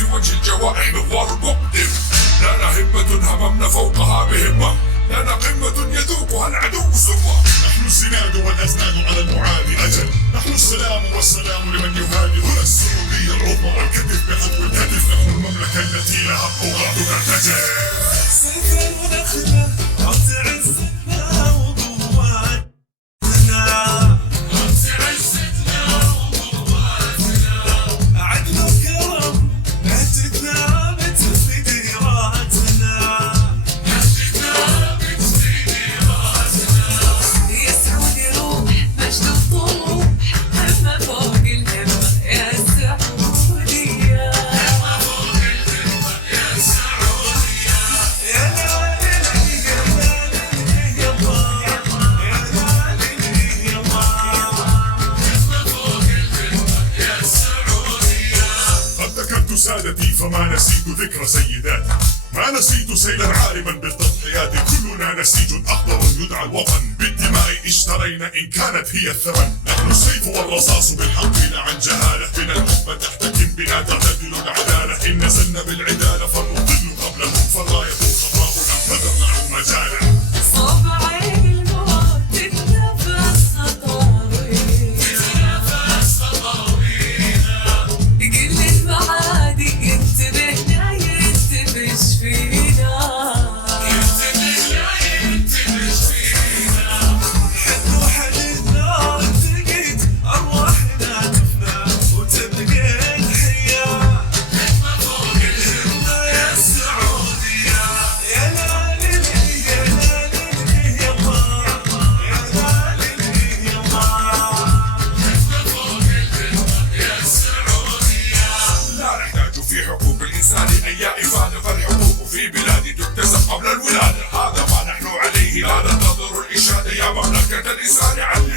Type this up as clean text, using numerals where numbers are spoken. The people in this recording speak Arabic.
في وجه الجوائح مغوار مقدم. لنا همة هممنا فوقها بهمة، لنا قمة يذوقها العدو سوء. نحن الزناد والأزناد على المعادي أجل، نحن السلام والسلام لمن يهادي. هنا السعودية العظمى والكتف بحذو الكتف، نحن المملكة التي لها الطغاة ترتجف. سيفا ونخلة رمز عزتنا وقواتنا، رمز عزتنا وقواتنا. عدل وكرم نهج ثابت في ديراتنا، نهج ثابت في ديراتنا. يسعد روح مجد الطموح، همة فوق الهمة يا السعودية، همة فوق الهمة يا سعودية. يا لالي يا لالي يا الله، يا لالي يا الله. همة فوق الهمة يا سعودية. قد ذكرت سادتي فما نسيت ذكر سيداتي، ما نسيت سيلا عارما بالتضحيات. كلنا نسيج أخضر يدعى الوطن، بالدماء اشترينا إن كانت هي الثمن. نحن السيف والرصاص بالحق لا عن جهالة، بنا الحكمة تحتكم بنا تعتدل العدالة. إن نزلنا بالعدالة فنضل قبلهم، فالراية الخضراء لم تذر مجالا. صوب عين الموت تتنفس خطاوينا، تتنفس خطاوينا. كل المعادي ينتبهنا ينتبش فينا، ينتبهنا ينتبش فينا. حد وحدنا التقيت أرواحنا تفنى وتبقى الحياة. همة فوق الهمة يا سعودية. يا لالي يا لالي يا الله، يا لالي يا الله. همة فوق الهمة يا سعودية. لا نحتاج في حقوق الإنسان أي إفادة، فالحقوق في بلادي تكتسب قبل الولادة. هذا ما نحن عليه لا ننتظر الإشادة، يا مملكة الإنسان علي